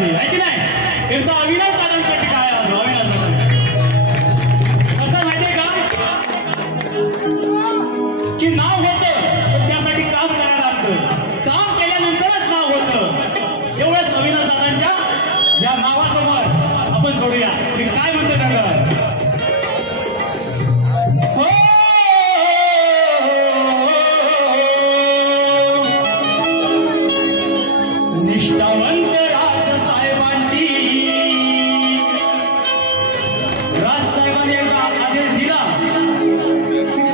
पाहिजे आहे की नाही. त्यांचा अविनाश दादांसाठी काय असं अविनाश दादा कसं माहितीये का की नाव होतं पण त्यासाठी काम करायला लागतं. काम केल्यानंतरच नाव होतं. एवढंच अविनाश दादांच्या या नावासमोर आपण जोडूया. मी काय म्हणतो दादा निष्ठावंत राजसाहेबांची राजसाहेबांनी एकदा आदेश दिला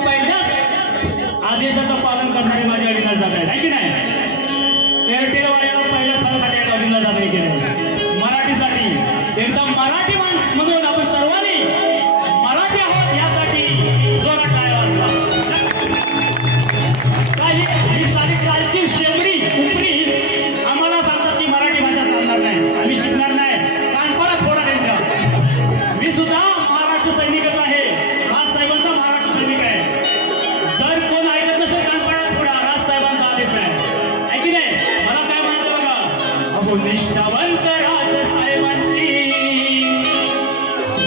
पहिल्याच आदेशाचं पालन करणारे माझे अविनाश दादा आहे की नाही. एअरटेल वाल्याला पहिल्या फळसाठी अविनाश दादा केलं मराठीसाठी. एकदा मराठी म्हणून आपण सर्वांनी मराठी आहोत यासाठी जोरात टाळ्या वाजवा. काही सारी कालची शेमडी उपरी आम्हाला सांगतात की मराठी भाषा चालणार नाही आम्ही शिकणार नाही कानपाडा फोडा त्यांच्या. मी सुद्धा महाराष्ट्र सैनिकच आहे. राजसाहेबांचा महाराष्ट्र सैनिक आहे. जर कोण ऐकत नसेल कानपाडा फोडा राजसाहेबांचा आदेश आहे की नाही. मला काय म्हणायचं बघा अहो निष्ठावंत राजसाहेबांची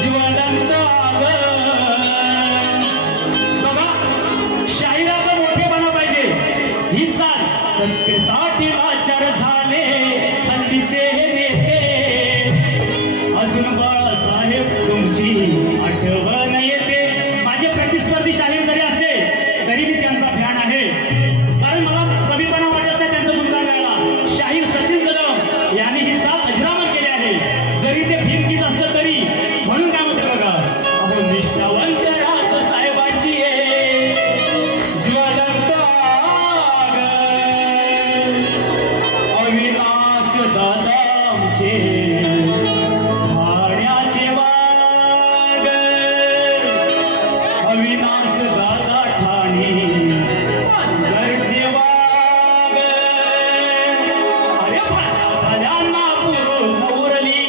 जीवनंत बघा शाहिराचं मोठेपणा पाहिजे. ही चाल सत्तेसाठी लाचार झाले हल्लीचे नेते. अजून बाळासाहेब तुमची आठवण येते. माझे प्रतिस्पर्धी शाहीर जरी असले तरी मी त्यांचा फॅन आहे. कारण मला कमीपणा वाटत नाही त्यांचा मुलगा मिळाला. शाहीर सचिन कदम यांनी ही चाल अजरामर केली आहे. जरी ते भीमगीत असलं तरी म्हणून काय म्हणते बघा अहो निष्ठावंत राजसाहेबांची जीवनंत अविनाश दादांचे ठाण्याचे वाग. अविनाश दादा ठाणे घरचे वाग. अरे भल्यांना पुरून उरली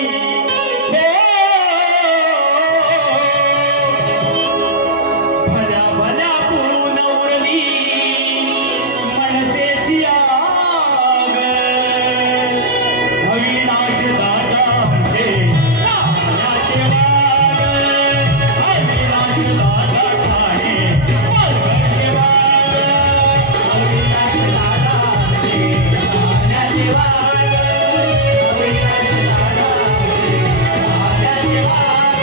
भल्या पुरून उरली मनसेची आग. अविनाश दादांचे ठाण्याचे वाग. अविनाश दादा ठाणे घरचे वाग. अविनाश दादांचे ठाण्याचे वाग. अविनाश दादांचे ठाण्याचे वाग.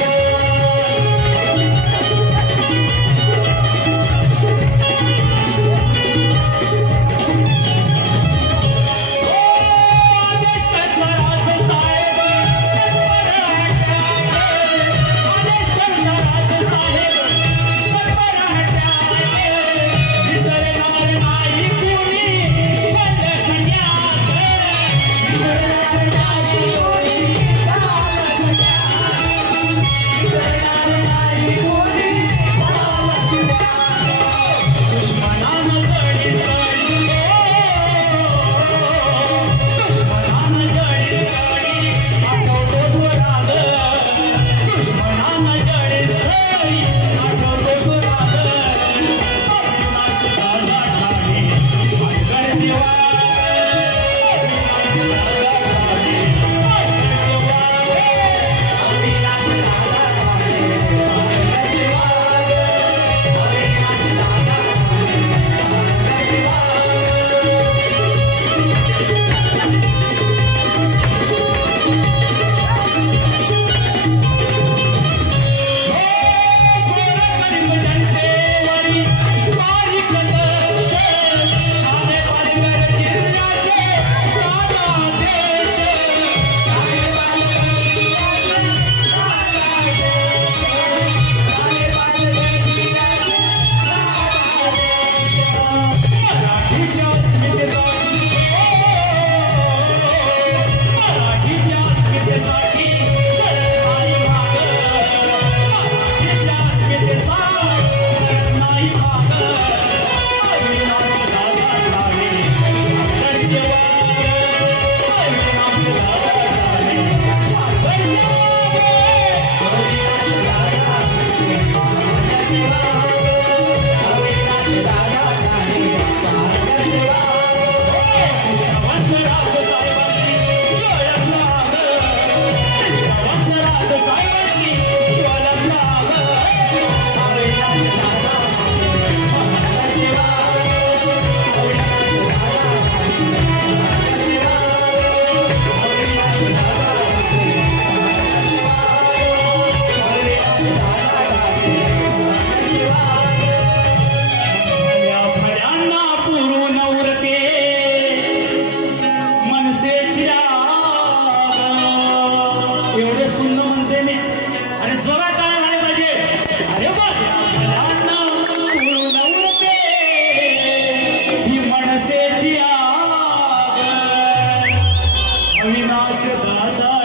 दादा